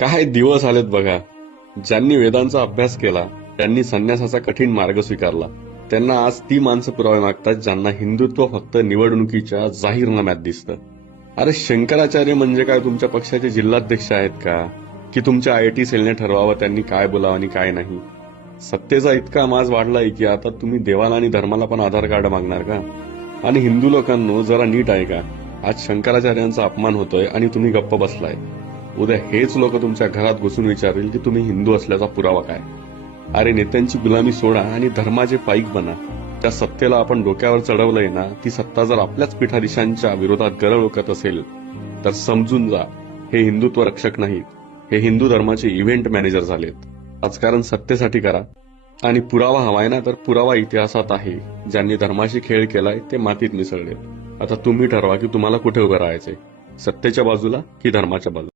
काय दिवस आलेत बघा. ज्यांनी वेदांचा अभ्यास केला त्यांनी संन्यासाचा कठीण मार्ग स्वीकारला. त्यांना आज ती माणसं पुरावे मागतात ज्यांना हिंदुत्व फक्त निवडणुकीच्या जाहीरनाम्यात दिसतं. अरे शंकराचार्य म्हणजे काय तुमच्या पक्षाचे जिल्हाध्यक्ष आहेत का? की तुमच्या आयटी सेलने ठरवावं त्यांनी काय बोलावं आणि काय नाही? सत्तेचा इतका माज वाढलाय की आता तुम्ही देवाला आणि धर्माला पण आधार कार्ड मागणार का? आणि हिंदू लोकांनो जरा नीट ऐका. आज शंकराचार्यांचा अपमान होतोय आणि तुम्ही गप्प बसलाय. उद्या हेच लोक तुमच्या घरात घुसून विचारतील की तुम्ही हिंदू असल्याचा पुरावा काय? अरे नेत्यांची गुलामी सोडा आणि धर्माचे पाईक बना. त्या सत्तेला आपण डोक्यावर चढवलंय ना, ती सत्ता जर आपल्याच पीठाधीशांच्या विरोधात गरळ ओकत असेल तर समजून जा, हे हिंदुत्व रक्षक नाहीत, हे हिंदू धर्माचे इव्हेंट मॅनेजर झालेत. राजकारण सत्तेसाठी करा आणि पुरावा हवाय ना तर पुरावा इतिहासात आहे. ज्यांनी धर्माशी खेळ केलाय ते मातीत मिसळले. आता तुम्ही ठरवा की तुम्हाला कुठे उभं राहायचंय, सत्तेच्या बाजूला की धर्माच्या बाजूला.